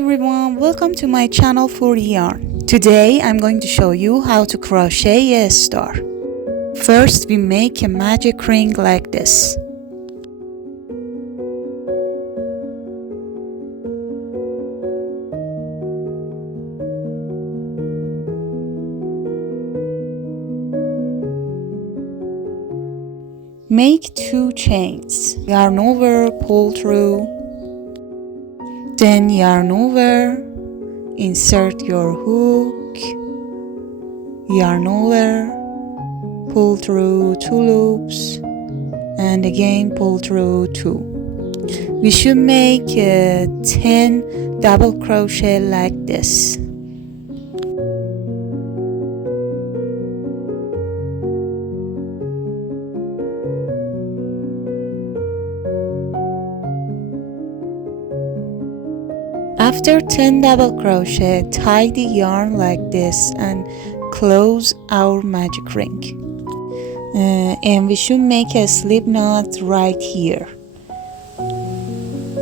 everyone, welcome to my channel for yarn. Today I'm going to show you how to crochet a star. First we make a magic ring like this. Make 2 chains, yarn over, pull through, then yarn over, insert your hook, yarn over, pull through 2 loops, and again pull through 2. We should make 10 double crochet like this. After 10 double crochet, tie the yarn like this and close our magic ring. And we should make a slip knot right here.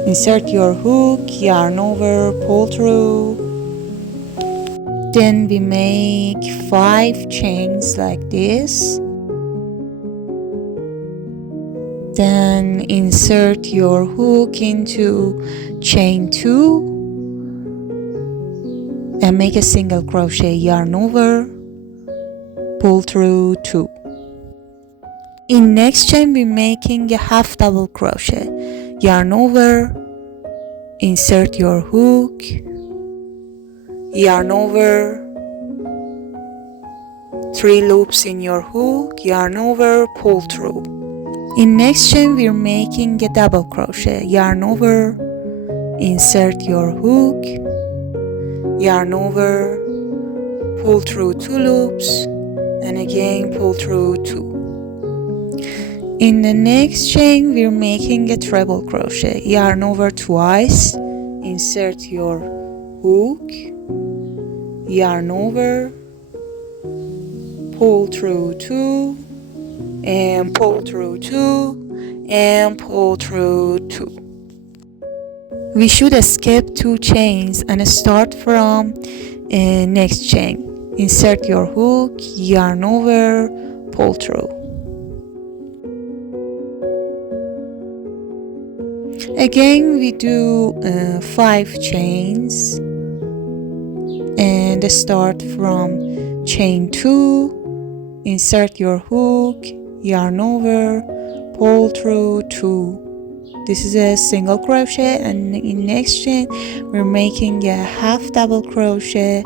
Insert your hook, yarn over, pull through. Then we make 5 chains like this. Then insert your hook into chain 2. And make a single crochet, yarn over, pull through 2. In next chain we're making a half double crochet, yarn over, insert your hook, yarn over, 3 loops in your hook, yarn over, pull through. In next chain we're making a double crochet, yarn over, insert your hook, yarn over, pull through 2 loops, and again pull through 2. In the next chain we're making a treble crochet, yarn over twice, insert your hook, yarn over, pull through 2, and pull through 2, and pull through 2. We should skip 2 chains and start from next chain. Insert your hook, yarn over, pull through. Again we do 5 chains and start from chain 2. Insert your hook, yarn over, pull through 2. This is a single crochet, and in next chain we're making a half double crochet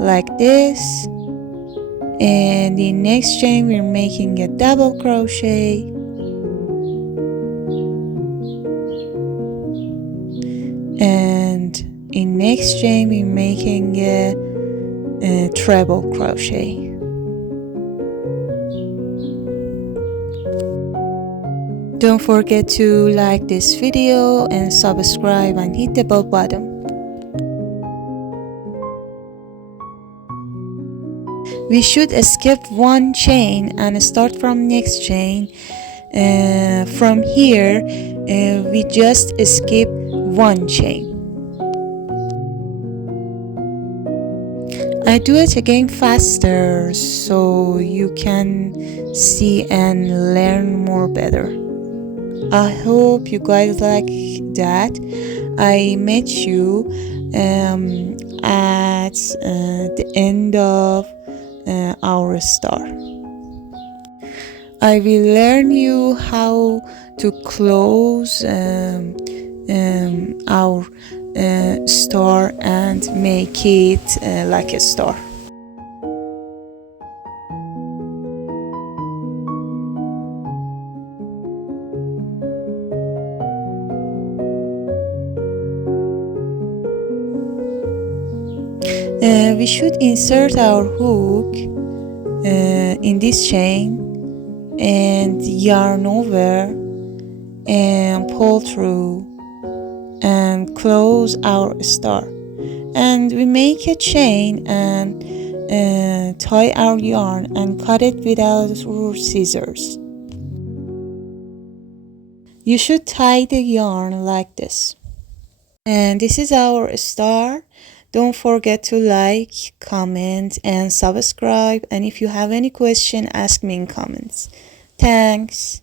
like this, and in next chain we're making a double crochet, and in next chain we're making a treble crochet. Don't forget to like this video and subscribe and hit the bell button. We should skip 1 chain and start from next chain. From here we just skip 1 chain. I do it again faster so you can see and learn more better. I hope you guys like that. I met you at the end of our star. I will learn you how to close our star and make it like a star. We should insert our hook in this chain and yarn over and pull through and close our star, and we make a chain and tie our yarn and cut it with our scissors. You should tie the yarn like this. And this is our start. Don't forget to like, comment, and subscribe. And if you have any question, ask me in comments. Thanks.